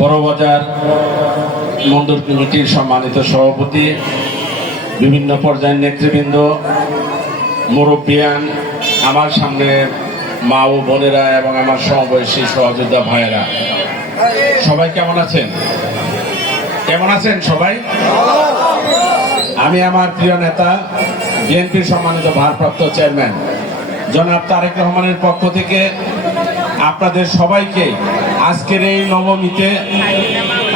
বড়বাজার মন্ডল কমিটির সম্মানিত সভাপতি, বিভিন্ন পর্যায়ের নেতৃবৃন্দ, মুরব্বিয়ান, আমার সামনে মা ও বোনেরা এবং আমার সমবয়সী সহযোদ্ধা ভাইয়েরা, সবাই কেমন আছেন? কেমন আছেন সবাই? আমি আমার প্রিয় নেতা বিএনপির সম্মানিত ভারপ্রাপ্ত চেয়ারম্যান জনাব তারেক রহমানের পক্ষ থেকে আপনাদের সবাইকে আজকের এই নবমীতে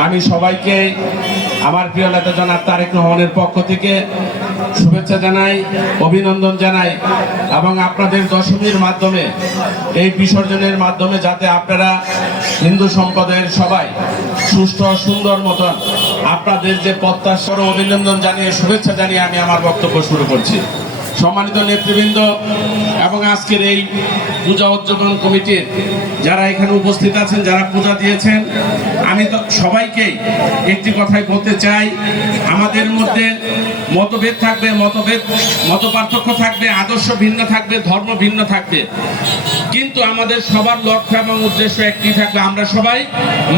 আমি সবাইকে আমার প্রিয় নেতা জনাব তারেক রহমানের পক্ষ থেকে শুভেচ্ছা জানাই, অভিনন্দন জানাই এবং আপনাদের দশমীর মাধ্যমে এই বিসর্জনের মাধ্যমে যাতে আপনারা হিন্দু সম্প্রদায়ের সবাই সুষ্ঠু সুন্দর মতন আপনাদের যে প্রত্যাশার অভিনন্দন জানিয়ে শুভেচ্ছা জানিয়ে আমি আমার বক্তব্য শুরু করছি। সম্মানিত নেতৃবৃন্দ এবং আজকের এই পূজা উদযাপন কমিটির যারা এখানে উপস্থিত আছেন, যারা পূজা দিয়েছেন, আমি তো সবাইকেই একটি কথাই বলতে চাই, আমাদের মধ্যে মতভেদ থাকবে, মত পার্থক্য থাকবে, আদর্শ ভিন্ন থাকবে, ধর্ম ভিন্ন থাকবে, কিন্তু আমাদের সবার লক্ষ্য এবং উদ্দেশ্য একটি থাকবে, আমরা সবাই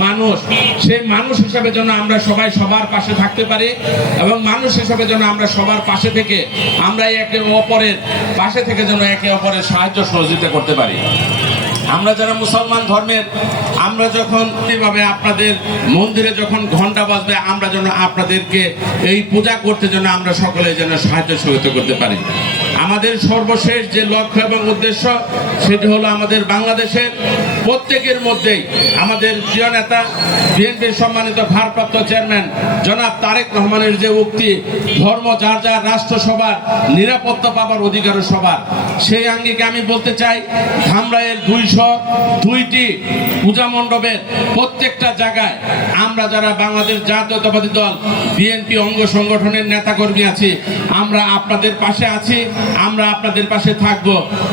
মানুষ। সেই মানুষ হিসাবে যেন আমরা সবাই সবার পাশে থাকতে পারি এবং মানুষ হিসাবে যেন আমরা সবার পাশে থেকে আমরা একে অপরের পাশে থেকে যেন একে অপরের সাহায্য সহযোগিতা করতে পারি। আমরা যারা মুসলমান ধর্মের, আমরা যখন এইভাবে আপনাদের মন্দিরে যখন ঘন্টা বাজবে, আমরা যেন আপনাদেরকে এই পূজা করতে যেন আমরা সকলে যেন সাহায্য সহযোগিতা করতে পারি। আমাদের সর্বশেষ যে লক্ষ্য এবং উদ্দেশ্য সেটি হলো আমাদের বাংলাদেশের প্রত্যেকের মধ্যেই আমাদের প্রিয় নেতা বিএনপির সম্মানিত ভারপ্রাপ্ত চেয়ারম্যান জনাব তারেক রহমানের যে উক্তি, ধর্ম যার যার, রাষ্ট্র সবার, নিরাপত্তা পাবার অধিকারও সবার, সেই আঙ্গিকে আমি বলতে চাই ধামরাইয়ের 202টি পূজা মণ্ডপের প্রত্যেকটা জায়গায় আমরা যারা বাংলাদেশ জাতীয়তাবাদী দল বিএনপি অঙ্গ সংগঠনের নেতাকর্মী আছি, আমরা আপনাদের পাশে আছি, আমরা আপনাদের পাশে থাকব।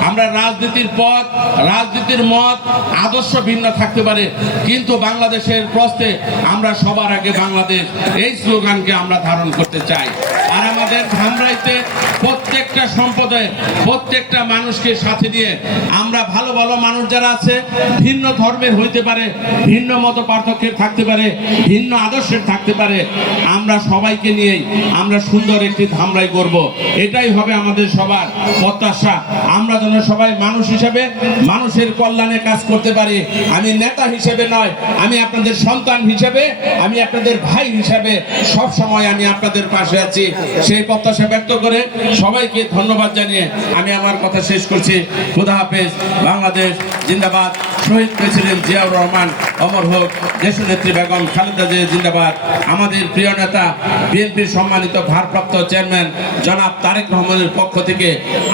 আমরা রাজনীতির পথ, রাজনীতির মত, আদর্শ ভিন্ন থাকতে পারে, কিন্তু বাংলাদেশের প্রশ্নে আমরা সবার আগে বাংলাদেশ, এই স্লোগানকে আমরা ধারণ করতে চাই। আর আমাদের ধামরাইতে প্রত্যেকটা সম্প্রদায়ের প্রত্যেকটা মানুষকে সাথে নিয়ে আমরা ভালো ভালো মানুষ যারা আছে, ভিন্ন ধর্মের হইতে পারে, ভিন্ন মত পার্থক্যের থাকতে পারে, ভিন্ন আদর্শের থাকতে পারে, আমরা সবাইকে নিয়েই আমরা সুন্দর একটি ধামরাই করব। এটাই হবে আমাদের সবার প্রত্যাশা। আমরা যেন সবাই মানুষ হিসেবে মানুষের কল্যাণে কাজ করতে পারি। আমি নেতা হিসেবে নয়, আমি আপনাদের সন্তান হিসেবে, আমি আপনাদের ভাই হিসেবে সব সময় আমি আপনাদের পাশে আছি। সেই প্রত্যাশা ব্যক্ত করে সবাইকে ধন্যবাদ জানিয়ে আমি আমার কথা শেষ করছি। খুদা হাফেজ। বাংলাদেশ জিন্দাবাদ। শহীদ প্রেসিডেন্ট জিয়াউর রহমান অমর হোক। দেশনেত্রী বেগম খালেদা জিয়া জিন্দাবাদ। আমাদের প্রিয় নেতা বিএনপির সম্মানিত ভারপ্রাপ্ত চেয়ারম্যান জনাব তারেক রহমানের পক্ষ থেকে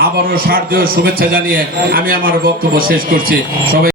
আবারও শারদীয় শুভেচ্ছা জানিয়ে আমি আমার বক্তব্য শেষ করছি। সবাই